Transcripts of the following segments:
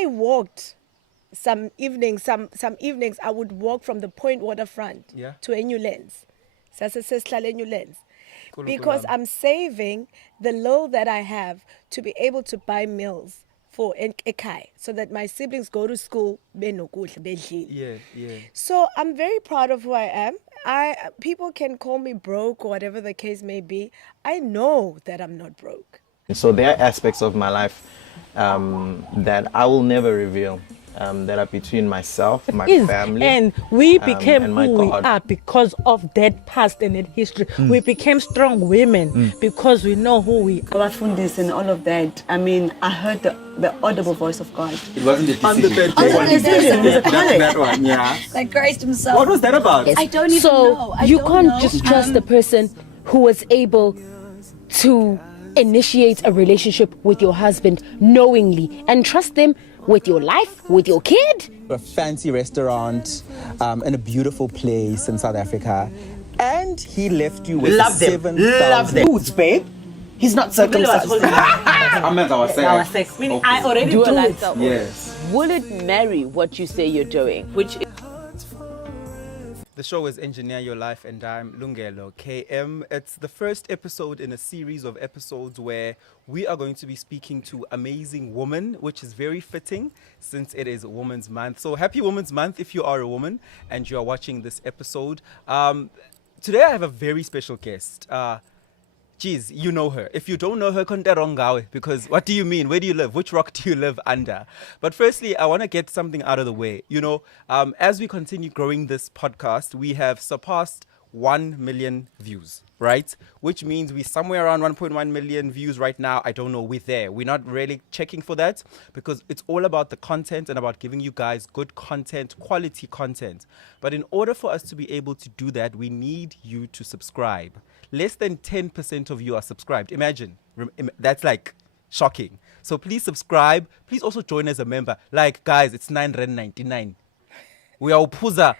I walked some evenings I would walk from the Point waterfront to a new lens. Because I'm saving the little that I have to be able to buy meals for ekhaya, so that my siblings go to school. So I'm very proud of who I am. People can call me broke or whatever the case may be. I know that I'm not broke. So there are aspects of my life that I will never reveal. That are between myself, my family, and we became and who we are because of that past and that history. We became strong women because we know who we are. Our fundis and all of that. I mean, I heard the audible voice of God. It wasn't a decision. That one, yeah. Like Christ himself. What was that about? I don't even know. So you can't just trust the person who was able to initiate a relationship with your husband knowingly and trust them with your life, with your kid. A fancy restaurant in a beautiful place in South Africa, and he left you with Love them foods, babe. He's not circumcised. I meant our sex. Our sex. Meaning I already Do a do it. lifestyle. Yes. Will it marry what you say you're doing? Which The show is Engineer Your Life, and I'm Lungelo KM. It's the first episode in a series of episodes where we are going to be speaking to amazing women, which is very fitting since it is Women's Month. So happy Women's Month if you are a woman and you are watching this episode. Today I have a very special guest. Geez, you know her. If you don't know her, konterongawe, because what do you mean? Where do you live? Which rock do you live under? But firstly, I want to get something out of the way. You know, as we continue growing this podcast, we have surpassed 1 million views, right? Which means we're somewhere around 1.1 million views right now. I don't know, we're there. We're not really checking for that because it's all about the content and about giving you guys good content, quality content. But in order for us to be able to do that, we need you to subscribe. Less than 10% of you are subscribed. Imagine, that's like shocking. So please subscribe. Please also join as a member. Like, guys, it's 9.99. We are puza.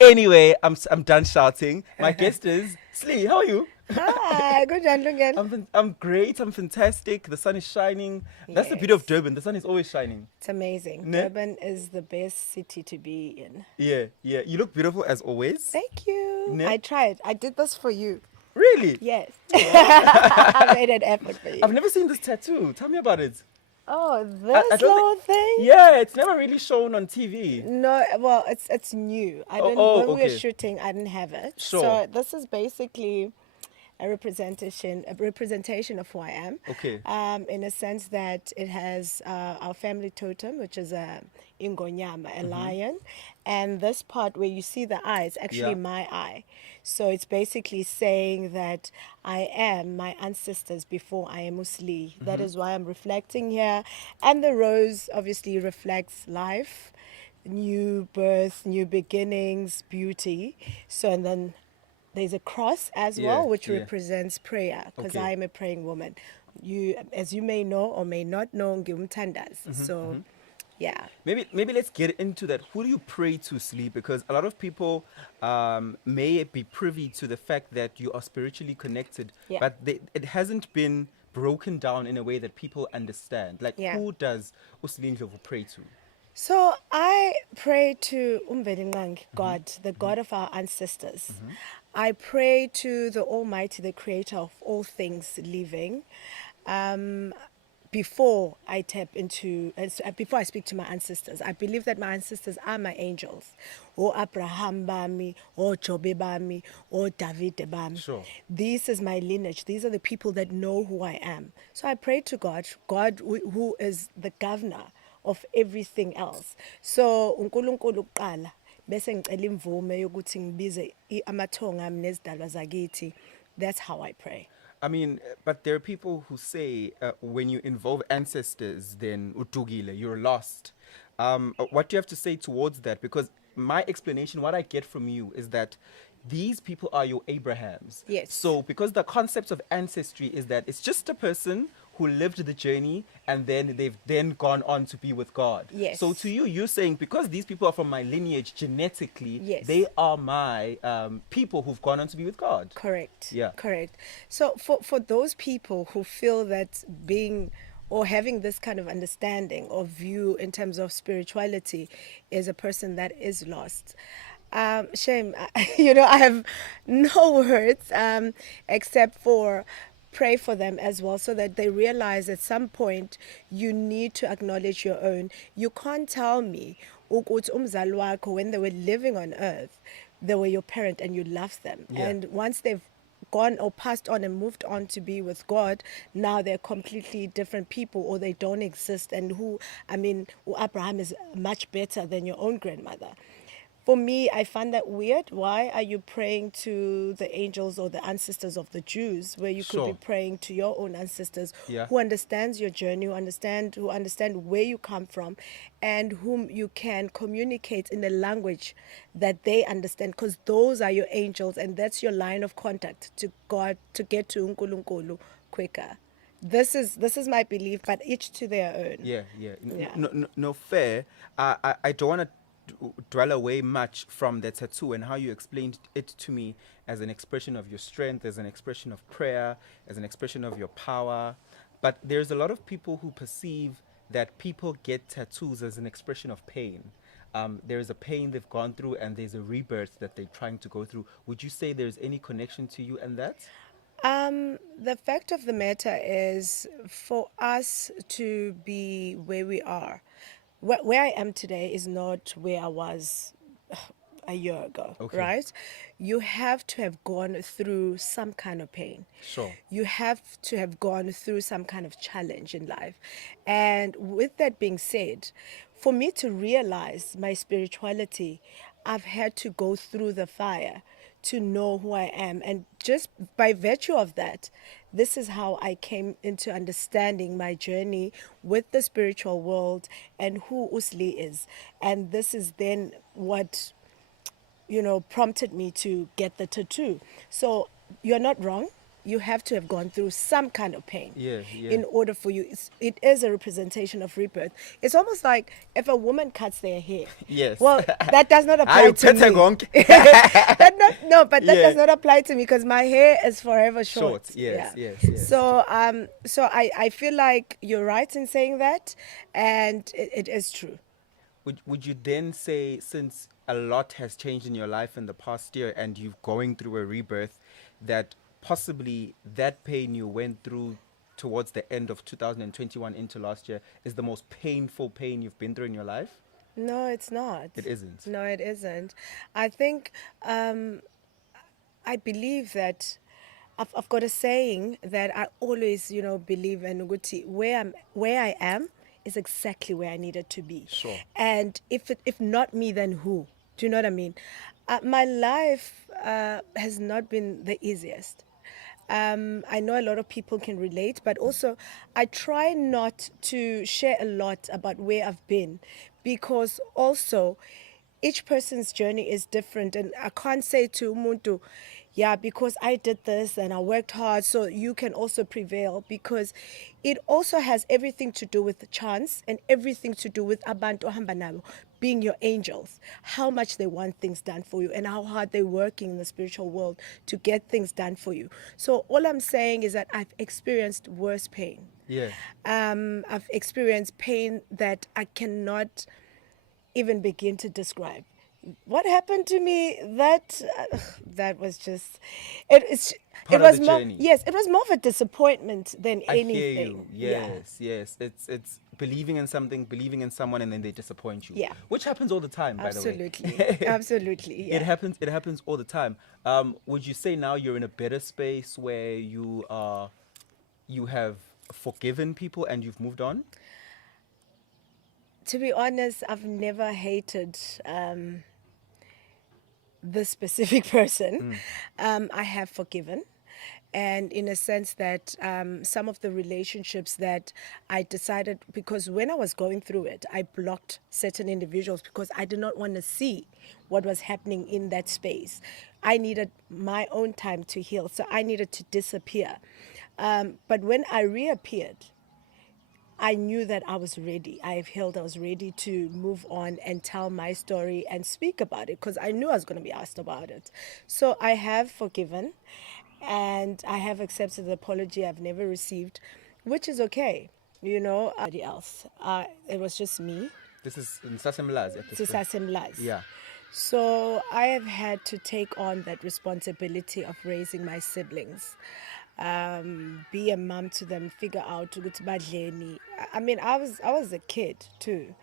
Anyway, I'm done shouting. My guest is Slee. How are you? Hi, good afternoon. I'm great. I'm fantastic. The sun is shining. That's the beauty of Durban. The sun is always shining. It's amazing. Ne? Durban is the best city to be in. Yeah. You look beautiful as always. Thank you. Ne? I tried. I did this for you. Really? Yes. I made an effort for you. I've never seen this tattoo. Tell me about it. Oh, this little thing? Yeah, it's never really shown on TV. No, well, it's new. When we were shooting, I didn't have it. Sure. So this is basically a representation of who I am. Okay. In a sense that it has our family totem, which is a ingonyama, a lion, and this part where you see the eye is actually my eye. So it's basically saying that I am my ancestors before I am Slee. That is why I'm reflecting here. And the rose obviously reflects life, new birth, new beginnings, beauty. So, and then there's a cross as well, which represents prayer, because I am a praying woman. You, as you may know or may not know, ngumthandazi. So, yeah. Maybe let's get into that. Who do you pray to, Slee? Because a lot of people may be privy to the fact that you are spiritually connected, but it hasn't been broken down in a way that people understand. Like, who does Slee Ndlovu pray to? So I pray to God, the God of our ancestors. I pray to the Almighty, the creator of all things living. Before I before I speak to my ancestors, I believe that my ancestors are my angels. Or Abraham bami, or Jobe bami, or David bami. Sure. This is my lineage. These are the people that know who I am. So I pray to God who is the governor of everything else. So uNkulunkulu uqala bese ngicela imvume yokuthi ngibize amathonga ami nezidalwa zakithi. That's how I pray. I mean, but there are people who say when you involve ancestors, then utugile, you're lost. What do you have to say towards that? Because my explanation, what I get from you is that these people are your Abrahams. Yes. So because the concept of ancestry is that it's just a person who lived the journey and then they've then gone on to be with God. Yes. So to you, you're saying because these people are from my lineage genetically, they are my people who've gone on to be with God. Correct. Yeah. Correct. So for those people who feel that being or having this kind of understanding or view in terms of spirituality is a person that is lost. Shame, I have no words except for pray for them as well, so that they realize at some point you need to acknowledge your own. You can't tell me ukuthi umzali wakho, when they were living on earth, they were your parent and you loved them. Yeah. And once they've gone or passed on and moved on to be with God, now they're completely different people, or they don't exist. And Abraham is much better than your own grandmother. For me, I find that weird. Why are you praying to the angels or the ancestors of the Jews, where you could Sure. be praying to your own ancestors, Yeah. who understands your journey, who understand where you come from, and whom you can communicate in a language that they understand, because those are your angels, and that's your line of contact to God, to get to uNkulunkulu quicker. This is my belief, but each to their own. Yeah. Yeah. No, fair. I don't want to dwell away much from the tattoo and how you explained it to me as an expression of your strength, as an expression of prayer, as an expression of your power. But there's a lot of people who perceive that people get tattoos as an expression of pain. There's a pain they've gone through and there's a rebirth that they're trying to go through. Would you say there's any connection to you and that? The fact of the matter is, for us to be where we are, where I am today is not where I was a year ago, Okay. right? You have to have gone through some kind of pain. Sure. You have to have gone through some kind of challenge in life. And with that being said, for me to realize my spirituality, I've had to go through the fire to know who I am. And just by virtue of that, this is how I came into understanding my journey with the spiritual world and who Slee is. And this is then what, prompted me to get the tattoo. So you're not wrong. You have to have gone through some kind of pain Yeah. in order for you. It is a representation of rebirth. It's almost like if a woman cuts their hair. Yes. Well, that does not apply Aye, to me. Pentagonk. But that Yeah. does not apply to me because my hair is forever short. Yes. So I feel like you're right in saying that, and it is true. Would you then say, since a lot has changed in your life in the past year and you're going through a rebirth, that possibly that pain you went through towards the end of 2021 into last year is the most painful pain you've been through in your life? No, it's not. It isn't. No, it isn't. I think I believe that I've got a saying that I always, believe in Uguti, where I am is exactly where I needed to be. Sure. And if not me, then who? Do you know what I mean? My life has not been the easiest. I know a lot of people can relate, but also I try not to share a lot about where I've been, because also each person's journey is different, and I can't say to umuntu, yeah, because I did this and I worked hard, so you can also prevail, because it also has everything to do with chance and everything to do with abantu ohamba nabo being your angels, how much they want things done for you and how hard they're working in the spiritual world to get things done for you. So all I'm saying is that I've experienced worse pain. Yeah. I've experienced pain that I cannot even begin to describe. What happened to me, that was just it Part was of the more, journey. yes, it was more of a disappointment than I anything. hear you. Yes. It's believing in something, believing in someone, and then they disappoint you. Yeah. Which happens all the time, by the way. Absolutely. Absolutely. Yeah. It happens all the time. Would you say now you're in a better space where you have forgiven people and you've moved on? To be honest, I've never hated this specific person. I have forgiven. And in a sense that some of the relationships that I decided, because when I was going through it, I blocked certain individuals because I did not want to see what was happening in that space. I needed my own time to heal, so I needed to disappear. But when I reappeared, I knew that I was ready. I have healed. I was ready to move on and tell my story and speak about it, because I knew I was going to be asked about it. So I have forgiven, and I have accepted the apology I've never received, which is okay. you know, nobody else. It was just me. This is in Sasemla's episode. Sisasemlazi. Yeah. So I have had to take on that responsibility of raising my siblings, be a mom to them, figure out ukuthi badleni. I mean, I was a kid too.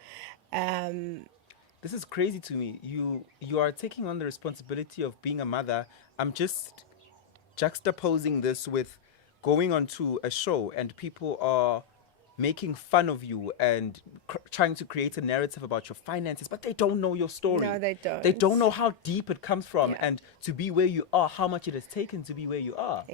This is crazy to me. You are taking on the responsibility of being a mother. I'm just juxtaposing this with going onto a show and people are making fun of you and trying to create a narrative about your finances, but they don't know your story. No, they don't. They don't know how deep it comes from Yeah. and to be where you are, how much it has taken to be where you are.